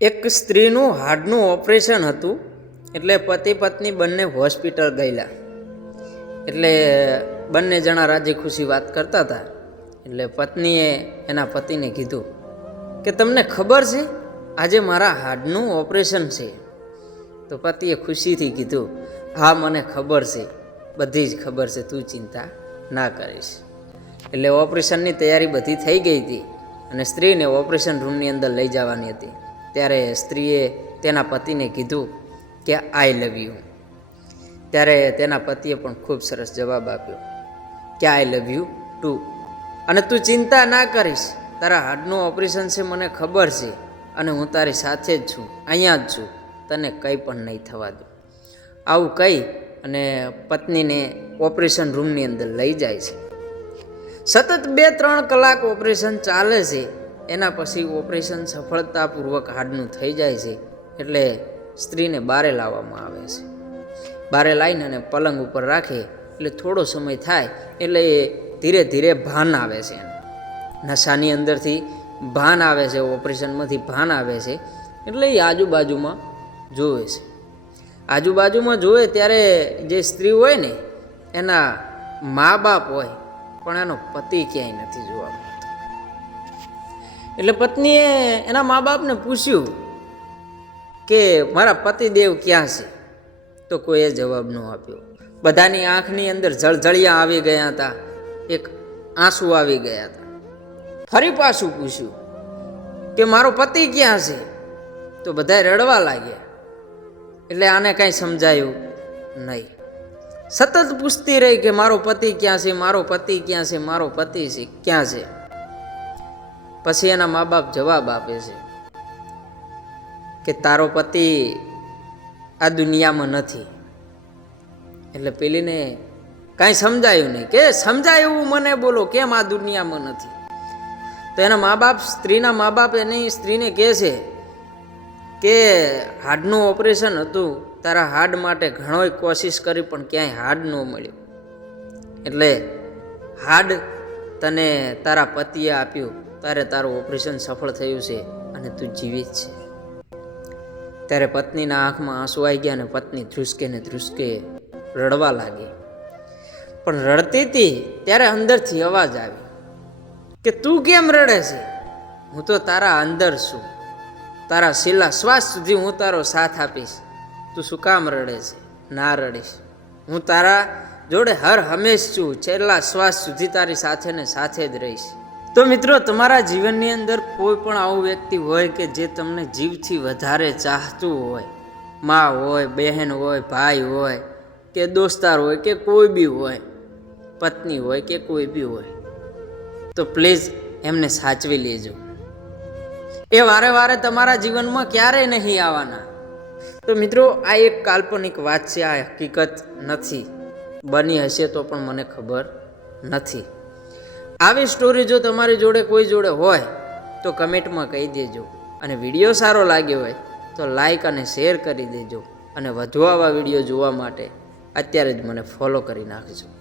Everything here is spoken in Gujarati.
એક સ્ત્રીનું હાર્ટનું ઓપરેશન હતું એટલે પતિ પત્ની બંને હોસ્પિટલ ગયેલા. એટલે બંને જણા રાજી ખુશી વાત કરતા હતા. એટલે પત્નીએ એના પતિને કીધું કે તમને ખબર છે, આજે મારા હાર્ટનું ઓપરેશન છે. તો પતિએ ખુશીથી કીધું, હા, મને ખબર છે, બધી જ ખબર છે, તું ચિંતા ના કરીશ. એટલે ઓપરેશનની તૈયારી બધી થઈ ગઈ હતી અને સ્ત્રીને ઓપરેશન રૂમની અંદર લઈ જવાની હતી. ત્યારે સ્ત્રીએ તેના પતિને કીધું કે આઈ લવ યુ ત્યારે તેના પતિએ પણ ખૂબ સરસ જવાબ આપ્યો કે આઈ લવ યુ ટુ અને તું ચિંતા ના કરીશ. તારા હાર્ટનું ઓપરેશન છે મને ખબર છે અને હું તારી સાથે જ છું. અહીંયા જ છું. તને કંઈ પણ નહીં થવા દઉં. આવું કહી અને પત્નીને ઓપરેશન રૂમની અંદર લઈ જાય છે. સતત બે ત્રણ કલાક ઓપરેશન ચાલે છે. એના પછી ઓપરેશન સફળતાપૂર્વક હાડનું થઈ જાય છે, એટલે સ્ત્રીને બારે લાવવામાં આવે છે. બારે લાવીને અને પલંગ ઉપર રાખે, એટલે થોડો સમય થાય, એટલે એ ધીરે ધીરે ભાન આવે છે એને. નશાની અંદરથી ભાન આવે છે, ઓપરેશનમાંથી ભાન આવે છે, એટલે એ આજુબાજુમાં જોવે છે. આજુબાજુમાં જોવે ત્યારે જે સ્ત્રી હોય ને, એના મા બાપ હોય, પણ એનો પતિ ક્યાંય નથી જોવા એટલે પત્નીએ એના મા બાપને પૂછ્યું કે મારા પતિદેવ ક્યાં છે? તો કોઈએ જવાબ ન આપ્યો. બધાની આંખની અંદર જળજળિયા આવી ગયા હતા. એક આંસુ આવી ગયા હતા. ફરી પાછું પૂછ્યું કે મારો પતિ ક્યાં છે? તો બધા રડવા લાગ્યા. એટલે આને કાંઈ સમજાયું નહીં. સતત પૂછતી રહી કે મારો પતિ ક્યાં છે? મારો પતિ ક્યાં છે? મારો પતિ છે, ક્યાં છે? પછી એના મા બાપ જવાબ આપે છે કે તારો પતિ આ દુનિયામાં નથી. એટલે પેલીને કાંઈ સમજાયું નહીં. કે સમજાય એવું મને બોલો, કેમ આ દુનિયામાં નથી? તો એના મા બાપ સ્ત્રીના મા બાપ એની સ્ત્રીને કહે છે કે હાડનું ઓપરેશન હતું, તારા હાડ માટે ઘણોય કોશિશ કરી, પણ ક્યાંય હાડ ન મળ્યું. એટલે હાડ તને તારા પતિએ આપ્યું, તારે તારું ઓપરેશન સફળ થયું છે અને તું જીવિત છે. ત્યારે પત્નીના આંખમાં આંસુ આવી ગયા અને પત્ની ધ્રુસકે ને ધ્રુસકે રડવા લાગી. પણ રડતી હતી ત્યારે અંદરથી અવાજ આવી કે તું કેમ રડે છે? હું તો તારા અંદર છું. તારા છેલ્લા શ્વાસ સુધી હું તારો સાથ આપીશ. તું શું કામ રડે છે? ના રડીશ. હું તારા જોડે હર હંમેશ છું, છેલ્લા શ્વાસ સુધી તારી સાથે ને સાથે જ રહીશ. તો મિત્રો, તમારા જીવનની અંદર કોઈ પણ આવું વ્યક્તિ હોય કે જે તમને જીવથી વધારે ચાહતું હોય. મા હોય, બહેન હોય, ભાઈ હોય, કે દોસ્તાર હોય, કે કોઈ બી હોય, પત્ની હોય, કે કોઈ બી હોય, તો પ્લીઝ એમને સાચવી લેજો. એ વારે વારે તમારા જીવનમાં ક્યારેય નહીં આવવાના. તો મિત્રો, આ એક કાલ્પનિક વાત છે, આ હકીકત નથી. બની હશે તો પણ મને ખબર નથી. આવી સ્ટોરી જો તમારી જોડે કોઈ જોડે હોય, તો કમેન્ટમાં કહી દેજો. અને વીડિયો સારો લાગ્યો હોય, તો લાઈક અને શેર કરી દેજો. અને વધુ આવા વીડિયો જોવા માટે અત્યારે જ મને ફોલો કરી નાખજો.